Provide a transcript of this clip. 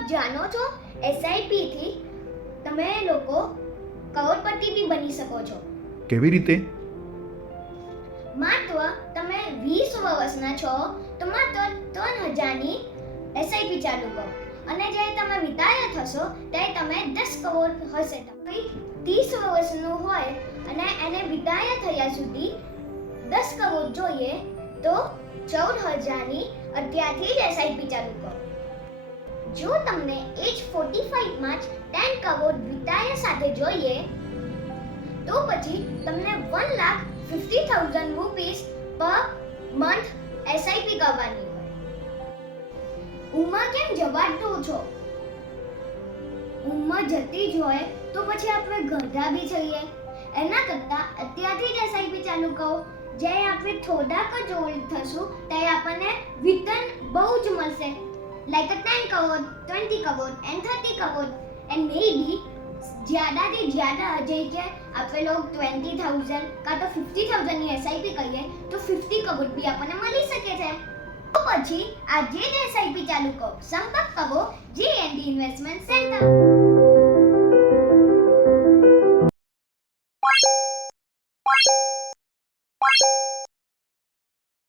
આપ જાણો છો એસઆઈપી થી તમે લોકો કરોડપતિ બી બની શકો છો. કેવી રીતે? માત્ર તમે 20 વર્ષના છો તો માત્ર 3000ની એસઆઈપી ચાલુ કરો અને જ્યારે તમે રિટાયર થશો ત્યારે તમે 10 કરોડ હશે. કોઈ 30 વર્ષનું હોય અને એને રિટાયર થયા સુધી 10 કરોડ જોઈએ તો 14000ની અત્યારથી જ એસઆઈપી ચાલુ કરો. જો તમને એજ 45 માં જ 10 કરોડ રિટાયર સાથે જોઈએ તો પછી તમને 1,50,000 રૂપીસ પર મંથ એસઆઈપી કરવાની હોય. ઉંમર કેમ જવા દો છો? ઉંમર જતી જ હોય તો પછી આપણે ગંધા બી થઈએ. એના કરતાં અત્યારથી જ એસઆઈપી ચાલુ કરો. જ્યારે આપણે થોડાક જ ઓલ્ડ થશું ત્યારે આપણને રિટર્ન બહુ જ મળશે. like a 10 crore, 20 crore and 30 crore and maybe ज़्यादा થી ज़्यादा જે કે આપણે લોગ 20,000 કાં તો 50,000 ની એસઆઈપી કરીએ તો 50 કરોડ બી આપણને મળી શકે છે. તો પછી આજે જ એસઆઈપી ચાલુ કરો. સંપર્ક કરો JND ઇન્વેસ્ટમેન્ટ સેન્ટર.